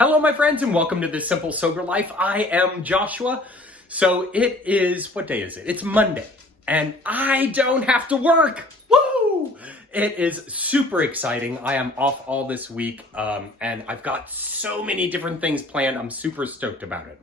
Hello, my friends, and welcome to This Simple Sober Life. I am Joshua. So it is, what day is it? It's Monday, and I don't have to work. Woo! It is super exciting. I am off all this week, and I've got so many different things planned. I'm super stoked about it.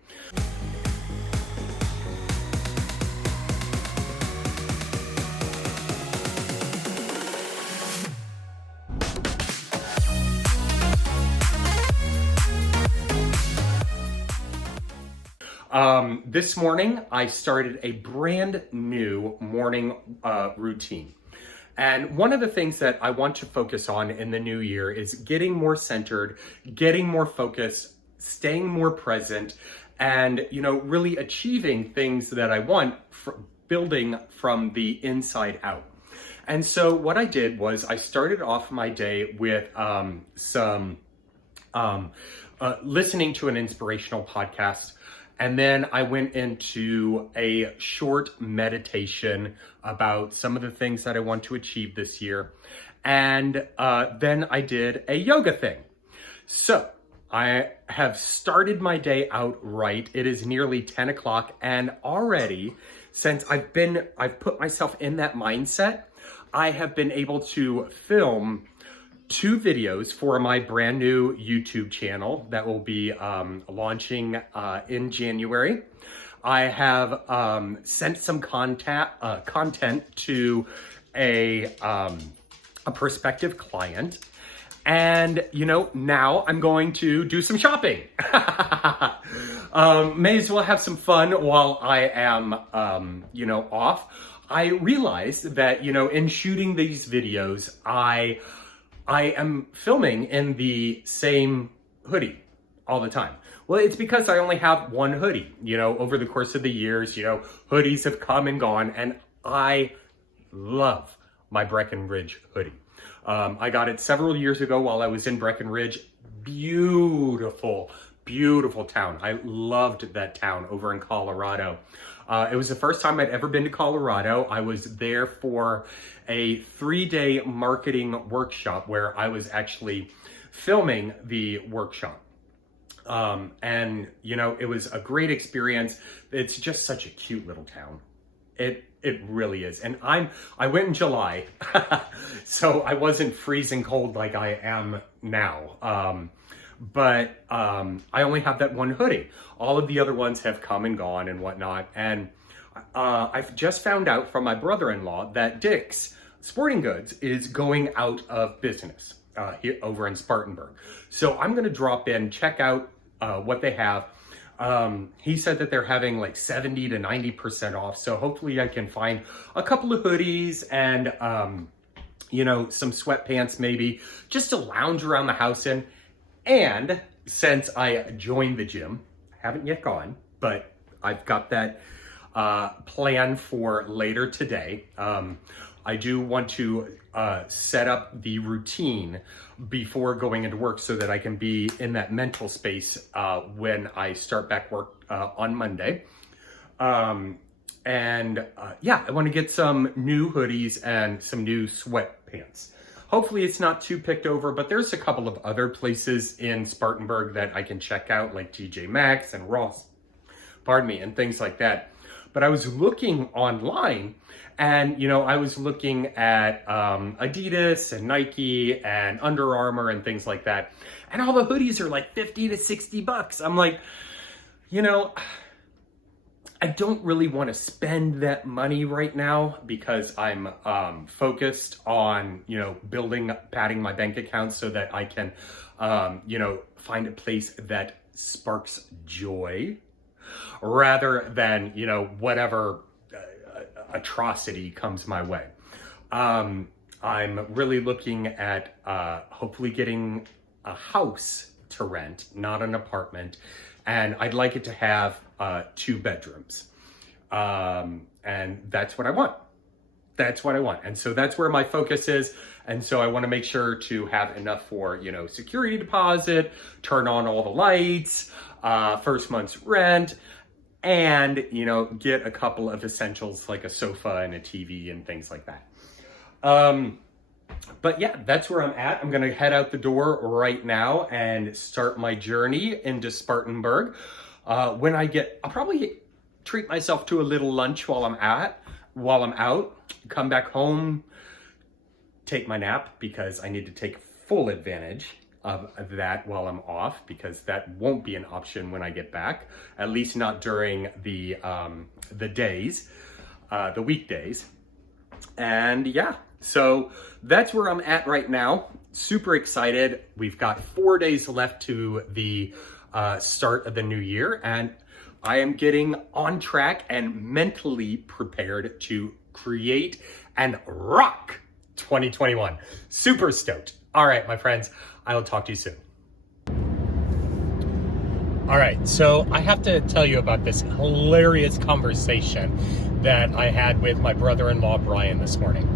This morning, I started a brand new morning routine. And one of the things that I want to focus on in the new year is getting more centered, getting more focused, staying more present, and, really achieving things that I want, building from the inside out. And so what I did was I started off my day with listening to an inspirational podcast. And then I went into a short meditation about some of the things that I want to achieve this year. And then I did a yoga thing. So I have started my day out right. It is nearly 10 o'clock. And already, since I've put myself in that mindset, I have been able to film 2 videos for my brand new YouTube channel that will be launching in January. I have sent some content to a prospective client, and now I'm going to do some shopping. May as well have some fun while I am off. I realized that in shooting these videos, I am filming in the same hoodie all the time. Well, it's because I only have one hoodie. Over the course of the years, hoodies have come and gone, and I love my Breckenridge hoodie. I got it several years ago while I was in Breckenridge. Beautiful, beautiful town. I loved that town over in Colorado. It was the first time I'd ever been to Colorado. I was there for a 3-day marketing workshop where I was actually filming the workshop. And it was a great experience. It's just such a cute little town. It really is. And I went in July, so I wasn't freezing cold like I am now. But I only have that one hoodie. All of the other ones have come and gone and whatnot. And I've just found out from my brother-in-law that Dick's Sporting Goods is going out of business here over in Spartanburg. So I'm going to drop in, check out what they have. He said that they're having like 70 to 90% off. So hopefully I can find a couple of hoodies and, some sweatpants maybe, just to lounge around the house in. And since I joined the gym, I haven't yet gone, but I've got that plan for later today. I do want to set up the routine before going into work so that I can be in that mental space when I start back work on Monday. I want to get some new hoodies and some new sweatpants. Hopefully it's not too picked over, but there's a couple of other places in Spartanburg that I can check out, like TJ Maxx and Ross, and things like that. But I was looking online, and I was looking at Adidas and Nike and Under Armour and things like that. And all the hoodies are like 50 to 60 bucks. I'm like, I don't really want to spend that money right now because I'm focused on, padding my bank account so that I can, find a place that sparks joy rather than, whatever atrocity comes my way. I'm really looking at hopefully getting a house to rent, not an apartment. And I'd like it to have 2 bedrooms. And that's what I want. That's what I want. And so that's where my focus is. And so I want to make sure to have enough for, security deposit, turn on all the lights, first month's rent, and, get a couple of essentials like a sofa and a TV and things like that. But yeah, that's where I'm at. I'm gonna head out the door right now and start my journey into Spartanburg. When I'll probably treat myself to a little lunch while I'm out, come back home, take my nap, because I need to take full advantage of that while I'm off, because that won't be an option when I get back, at least not during the days, the weekdays. And yeah, so that's where I'm at right now. Super excited. We've got 4 days left to the start of the new year, and I am getting on track and mentally prepared to create and rock 2021. Super stoked. All right, my friends, I will talk to you soon. All right, so I have to tell you about this hilarious conversation that I had with my brother-in-law, Brian, this morning.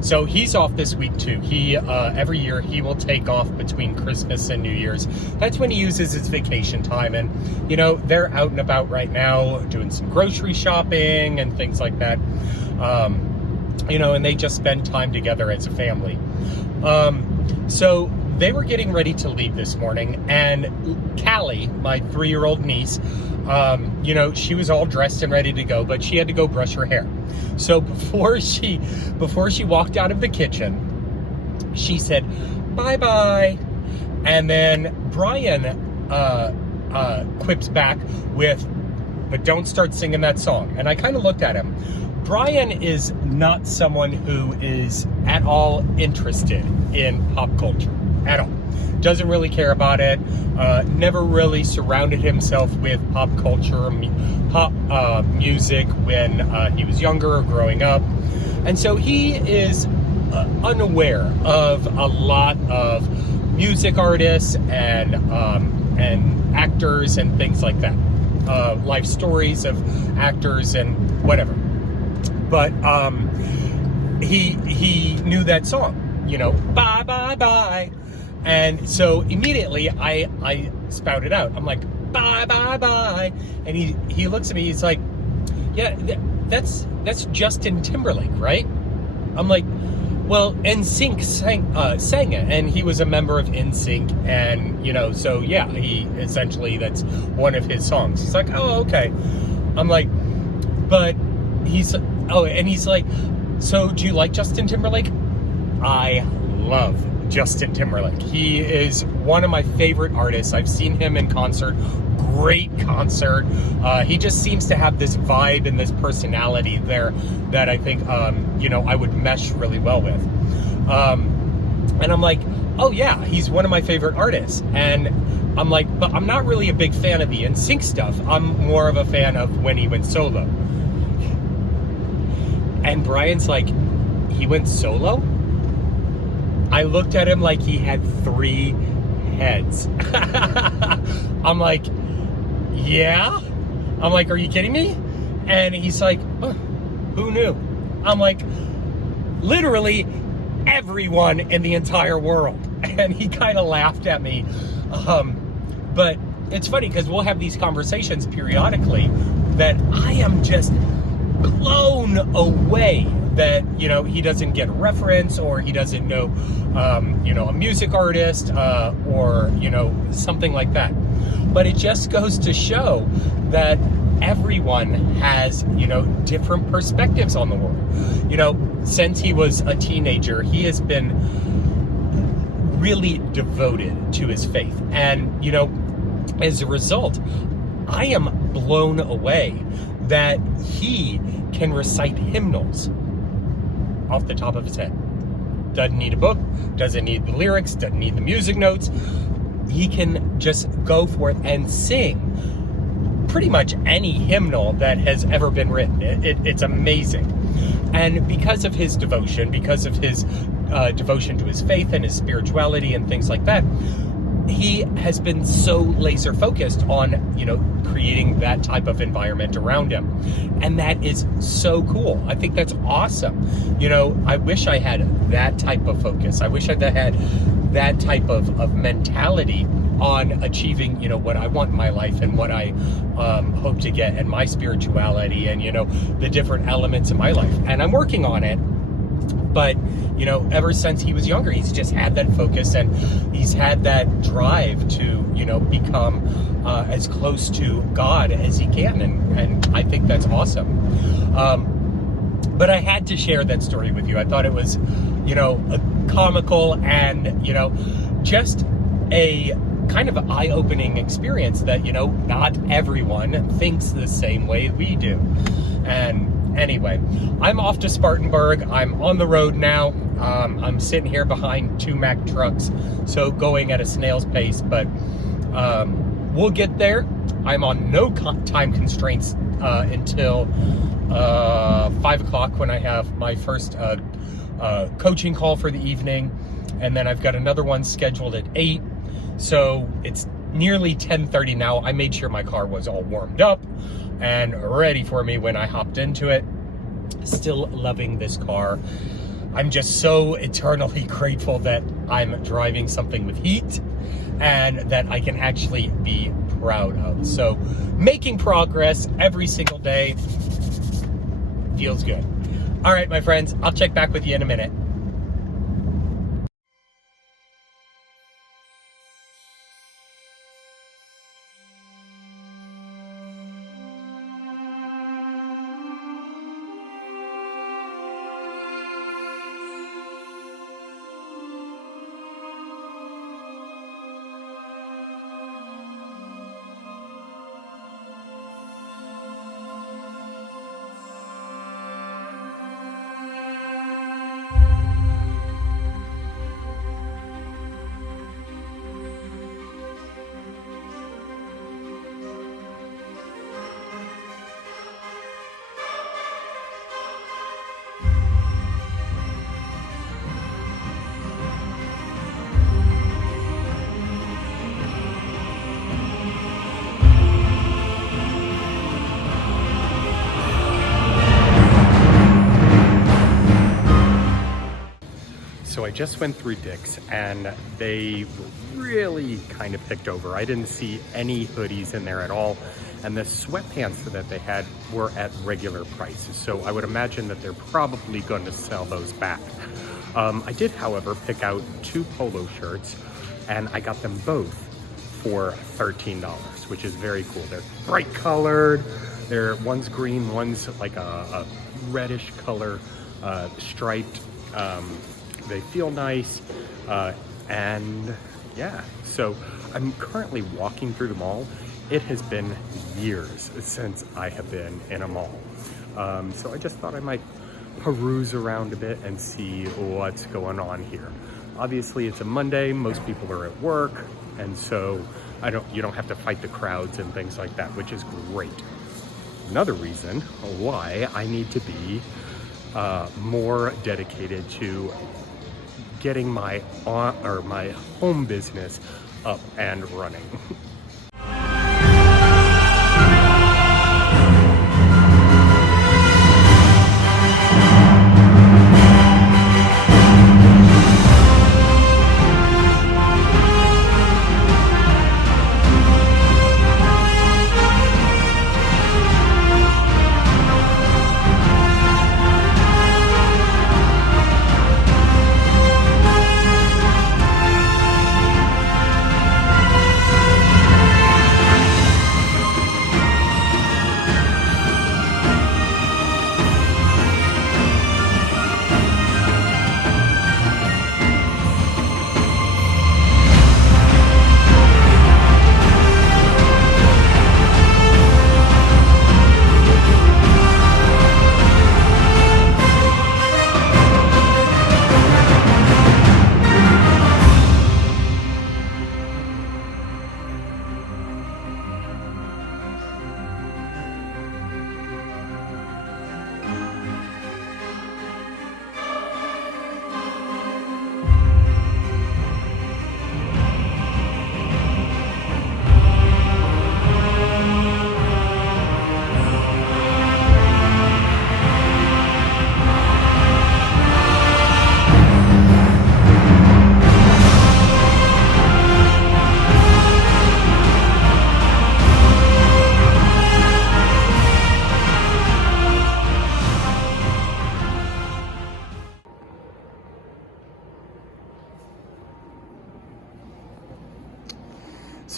So he's off this week too. He, every year he will take off between Christmas and New Year's. That's when he uses his vacation time. And, you know, they're out and about right now doing some grocery shopping and things like that. You know, and they just spend time together as a family. So they were getting ready to leave this morning, and Callie, my 3-year-old niece, you know, she was all dressed and ready to go, but she had to go brush her hair. So before she walked out of the kitchen, she said, "Bye-bye." And then Brian quips back with, "But don't start singing that song." And I kind of looked at him. Brian is not someone who is at all interested in pop culture, at all. Doesn't really care about it. Never really surrounded himself with pop culture, pop music when he was younger or growing up. And so he is unaware of a lot of music artists and actors and things like that. Life stories of actors and whatever. But he knew that song, you know, "Bye, bye, bye." And so immediately I spouted out. I'm like, "Bye, bye, bye." And he looks at me, he's like, "Yeah, that's Justin Timberlake, right?" I'm like, "Well, NSYNC sang it, and he was a member of NSYNC, and, you know, so yeah, that's one of his songs." He's like, "Oh, okay." I'm like, "But he's like, so do you like Justin Timberlake?" I love Justin Timberlake. He is one of my favorite artists. I've seen him in concert. Great concert. He just seems to have this vibe and this personality there that I think, you know, I would mesh really well with. And I'm like, "Oh yeah, he's one of my favorite artists." And I'm like, "But I'm not really a big fan of the NSYNC stuff. I'm more of a fan of when he went solo." And Brian's like, "He went solo?" I looked at him like he had 3 heads. I'm like, "Yeah?" I'm like, "Are you kidding me?" And he's like, "Oh, who knew?" I'm like, "Literally everyone in the entire world." And he kind of laughed at me. But it's funny because we'll have these conversations periodically that I am just blown away that, you know, he doesn't get a reference, or he doesn't know, you know, a music artist, or, you know, something like that. But it just goes to show that everyone has, you know, different perspectives on the world. You know, since he was a teenager, he has been really devoted to his faith. And, you know, as a result, I am blown away that he can recite hymnals off the top of his head. Doesn't need a book, doesn't need the lyrics, doesn't need the music notes. He can just go for it and sing pretty much any hymnal that has ever been written. It's amazing. And because of his devotion, because of his devotion to his faith and his spirituality and things like that, he has been so laser focused on, you know, creating that type of environment around him. And that is so cool. I think that's awesome. You know, I wish I had that type of focus. I wish I had that type of mentality on achieving, you know, what I want in my life and what I hope to get in my spirituality and, you know, the different elements of my life. And I'm working on it. But, you know, ever since he was younger, he's just had that focus, and he's had that drive to, you know, become as close to God as he can. And I think that's awesome. But I had to share that story with you. I thought it was, you know, a comical and, you know, just a kind of eye-opening experience that, you know, not everyone thinks the same way we do. And anyway, I'm off to Spartanburg. I'm on the road now. I'm sitting here behind 2 Mack trucks, so going at a snail's pace, but we'll get there. I'm on no time constraints until 5 o'clock when I have my first coaching call for the evening, and then I've got another one scheduled at 8. So it's nearly 10:30 now. I made sure my car was all warmed up and ready for me when I hopped into it. Still loving this car. I'm just so eternally grateful that I'm driving something with heat and that I can actually be proud of. So making progress every single day feels good. All right, my friends, I'll check back with you in a minute. So I just went through Dick's and they were really kind of picked over. I didn't see any hoodies in there at all. And the sweatpants that they had were at regular prices. So I would imagine that they're probably going to sell those back. I did, however, pick out 2 polo shirts, and I got them both for $13, which is very cool. They're bright colored. One's green, one's like a reddish color, striped. They feel nice, and yeah, so I'm currently walking through the mall. It has been years since I have been in a mall. So I just thought I might peruse around a bit and see what's going on here. Obviously it's a Monday, most people are at work, and so you don't have to fight the crowds and things like that, which is great. Another reason why I need to be more dedicated to getting my home business up and running.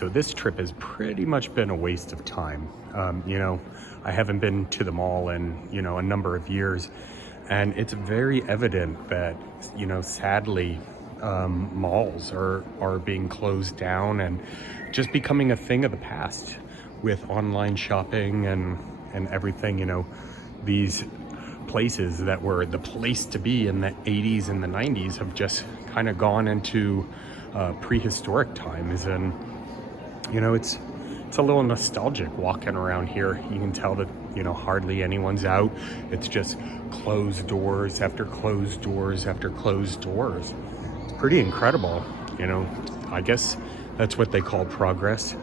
So this trip has pretty much been a waste of time. You know, I haven't been to the mall in, you know, a number of years, and it's very evident that, you know, sadly, malls are being closed down and just becoming a thing of the past with online shopping and everything. You know, these places that were the place to be in the 80s and the 90s have just kind of gone into prehistoric times. And you know, it's a little nostalgic walking around here. You can tell that, you know, hardly anyone's out. It's just closed doors after closed doors after closed doors. It's pretty incredible. You know, I guess that's what they call progress.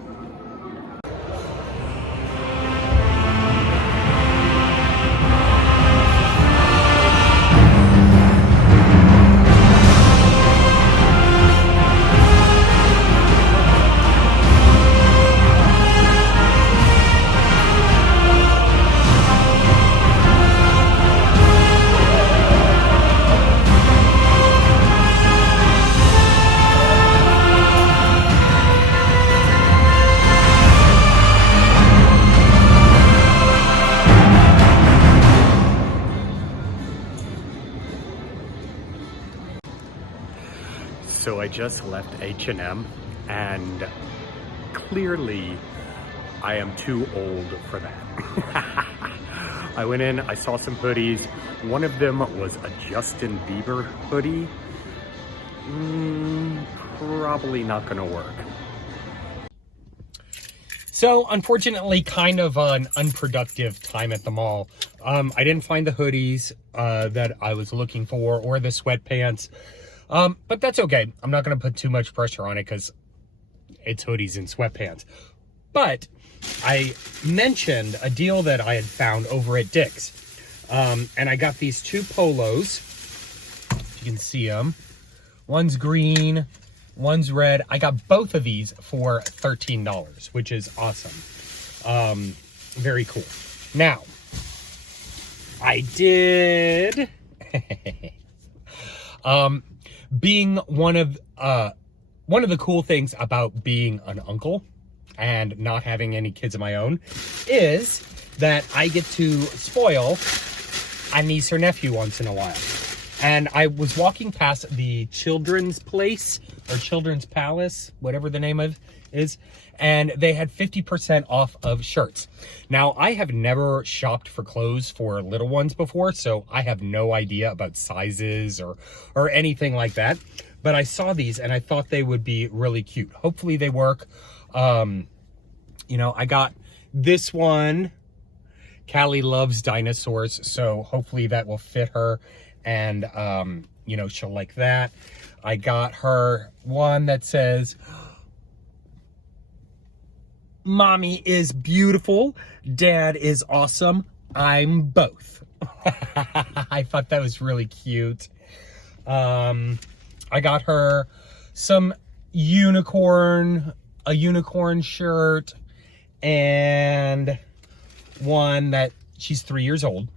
So I just left H&M, and clearly I am too old for that. I went in, I saw some hoodies. One of them was a Justin Bieber hoodie. Probably not gonna work. So unfortunately, kind of an unproductive time at the mall. I didn't find the hoodies that I was looking for, or the sweatpants. But that's okay. I'm not going to put too much pressure on it because it's hoodies and sweatpants. But I mentioned a deal that I had found over at Dick's. And I got these two polos. You can see them. One's green, one's red. I got both of these for $13, which is awesome. Very cool. Now, I did... being one of the cool things about being an uncle and not having any kids of my own is that I get to spoil a niece or nephew once in a while. And I was walking past the Children's Place or Children's Palace, whatever the name of is, and they had 50% off of shirts. Now, I have never shopped for clothes for little ones before, so I have no idea about sizes or anything like that. But I saw these and I thought they would be really cute. Hopefully they work. You know, I got this one. Callie loves dinosaurs, so hopefully that will fit her, and you know, she'll like that. I got her one that says, "Mommy is beautiful, Dad is awesome, I'm both." I thought that was really cute. I got her some a unicorn shirt, and one that she's 3 years old.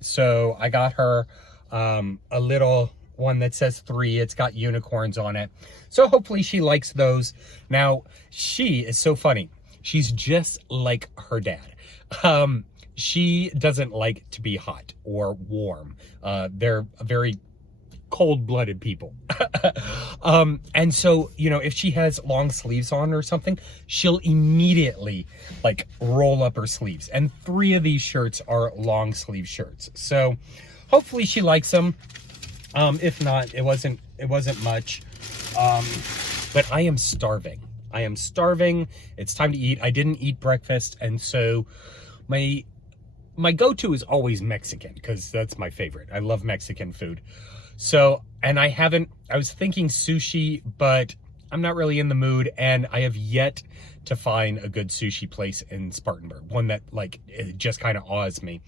So I got her a little one that says 3. It's got unicorns on it. So hopefully she likes those. Now, she is so funny. She's just like her dad. She doesn't like to be hot or warm. They're very cold-blooded people. And so, you know, if she has long sleeves on or something, she'll immediately like roll up her sleeves. And 3 of these shirts are long sleeve shirts. So hopefully she likes them. If not, it wasn't much. But I am starving. I am starving. It's time to eat. I didn't eat breakfast, and so my go-to is always Mexican, because that's my favorite. I love Mexican food. So, and I was thinking sushi, but I'm not really in the mood, and I have yet to find a good sushi place in Spartanburg, one that like it just kind of awes me.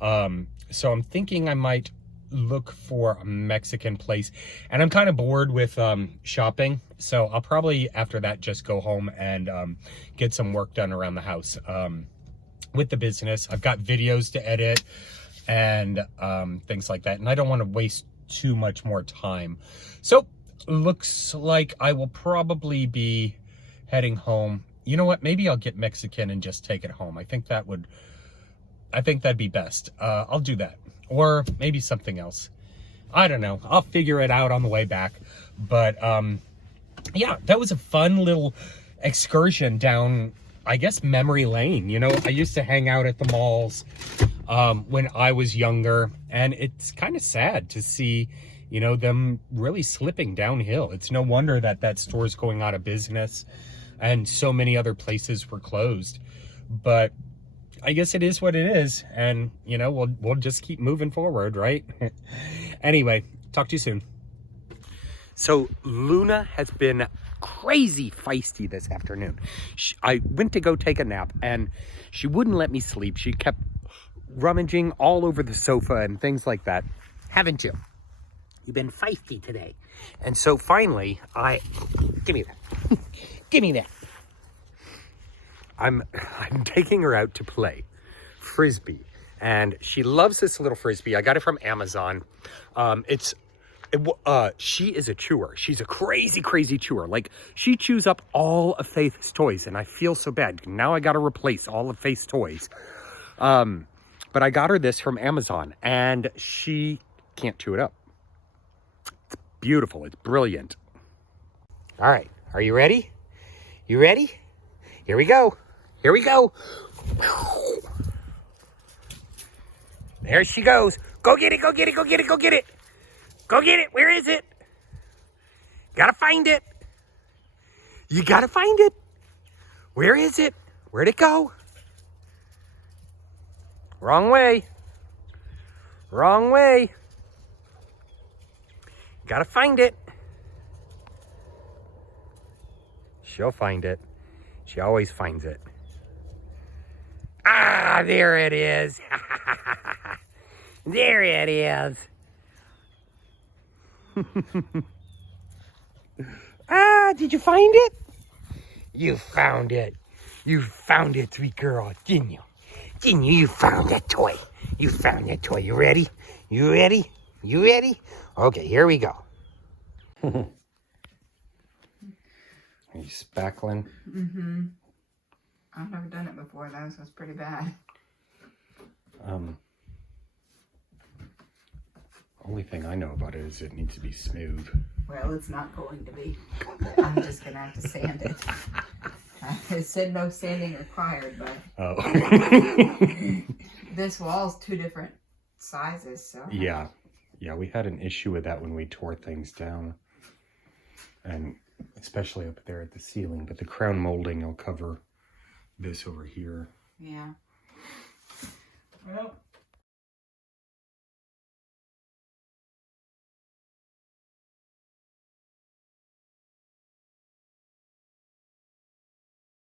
So I'm thinking I might look for a Mexican place, and I'm kind of bored with shopping, so I'll probably after that just go home and get some work done around the house with the business. I've got videos to edit and things like that, and I don't want to waste too much more time. So looks like I will probably be heading home you know what? Maybe I'll get Mexican and just take it home. I think that'd be best. I'll do that. Or maybe something else. I don't know. I'll figure it out on the way back. But, yeah, that was a fun little excursion down, I guess, memory lane. You know, I used to hang out at the malls when I was younger, and it's kind of sad to see, you know, them really slipping downhill. It's no wonder that that store's going out of business and so many other places were closed. But I guess it is what it is, and, you know, we'll just keep moving forward, right? Anyway, talk to you soon. So Luna has been crazy feisty this afternoon. I went to go take a nap, and she wouldn't let me sleep. She kept rummaging all over the sofa and things like that. Haven't you? You've been feisty today. And so finally, give me that. Give me that. I'm taking her out to play Frisbee. And she loves this little Frisbee. I got it from Amazon. She is a chewer. She's a crazy, crazy chewer. Like, she chews up all of Faith's toys, and I feel so bad. Now I got to replace all of Faith's toys. But I got her this from Amazon, and she can't chew it up. It's beautiful. It's brilliant. All right. Are you ready? You ready? Here we go. Here we go. There she goes. Go get it. Go get it. Go get it. Go get it. Go get it. Where is it? Gotta find it. You gotta find it. Where is it? Where'd it go? Wrong way. Wrong way. Gotta find it. She'll find it. She always finds it. Ah, there it is. There it is. Ah, did you find it? You found it. You found it, sweet girl, didn't you? Didn't you? You found that toy. You found that toy. You ready? You ready? You ready? Okay, here we go. Are you spackling? Mm-hmm. I've never done it before, though, so it's pretty bad. Only thing I know about it is it needs to be smooth. Well, it's not going to be. I'm just going to have to sand it. It said no sanding required, but... Oh. This wall's 2 different sizes, so... Yeah. Yeah, we had an issue with that when we tore things down. And especially up there at the ceiling. But the crown molding will cover this over here. Yeah. Well...